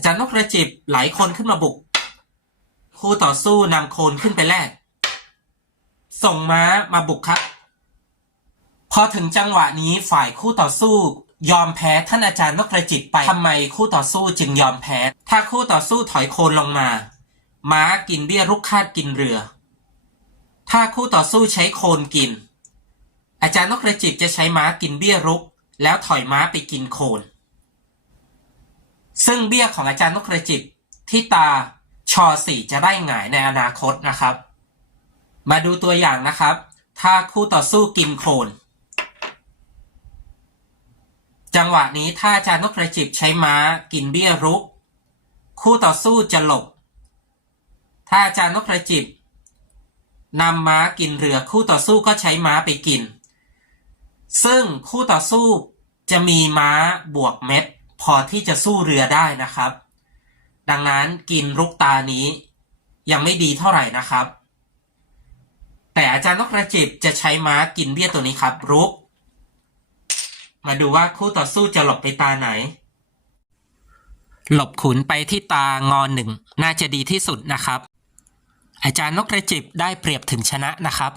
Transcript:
อาจารย์นกกระจิบหลายคนขึ้นมาบุก คู่ต่อสู้นำโคนขึ้นไปแลกส่งม้ามาบุกครับ พอถึงจังหวะนี้ฝ่ายคู่ต่อสู้ ยอมแพ้ท่านอาจารย์นกกระจิบไปทำไมคู่ต่อสู้จึงยอมแพ้ ถ้าคู่ต่อสู้ถอยโคนลงมา ม้ากินเบี้ยรุกคาดกินเรือ ถ้าคู่ต่อสู้ใช้โคนกิน อาจารย์นกกระจิบจะใช้ม้ากินเบี้ยรุก แล้วถอยม้าไปกินโคน ซึ่งเบี้ยของอาจารย์นกกระจิบที่ตาชอสี่จะได้หงายในอนาคตนะครับ มาดูตัวอย่างนะครับ ถ้าคู่ต่อสู้กินโคลนจังหวะนี้ถ้าอาจารย์นกกระจิบใช้ม้ากินเบี้ยรุก คู่ต่อสู้จะหลบ ถ้าอาจารย์นกกระจิบนำม้ากินเรือคู่ต่อสู้ก็ใช้ม้าไปกิน ซึ่งคู่ต่อสู้จะมีม้าบวกเม็ด พอที่จะสู้เรือได้นะครับ ดังนั้นกินรุกตานี้ยังไม่ดีเท่าไหร่นะครับ แต่อาจารย์นกกระจิบจะใช้ม้ากินเบี้ยตัวนี้ครับ รุก มาดูว่าคู่ต่อสู้จะหลบไปตาไหน หลบขุนไปที่ตางอนหนึ่งน่าจะดีที่สุดนะครับ อาจารย์นกกระจิบได้เปรียบถึงชนะนะครับ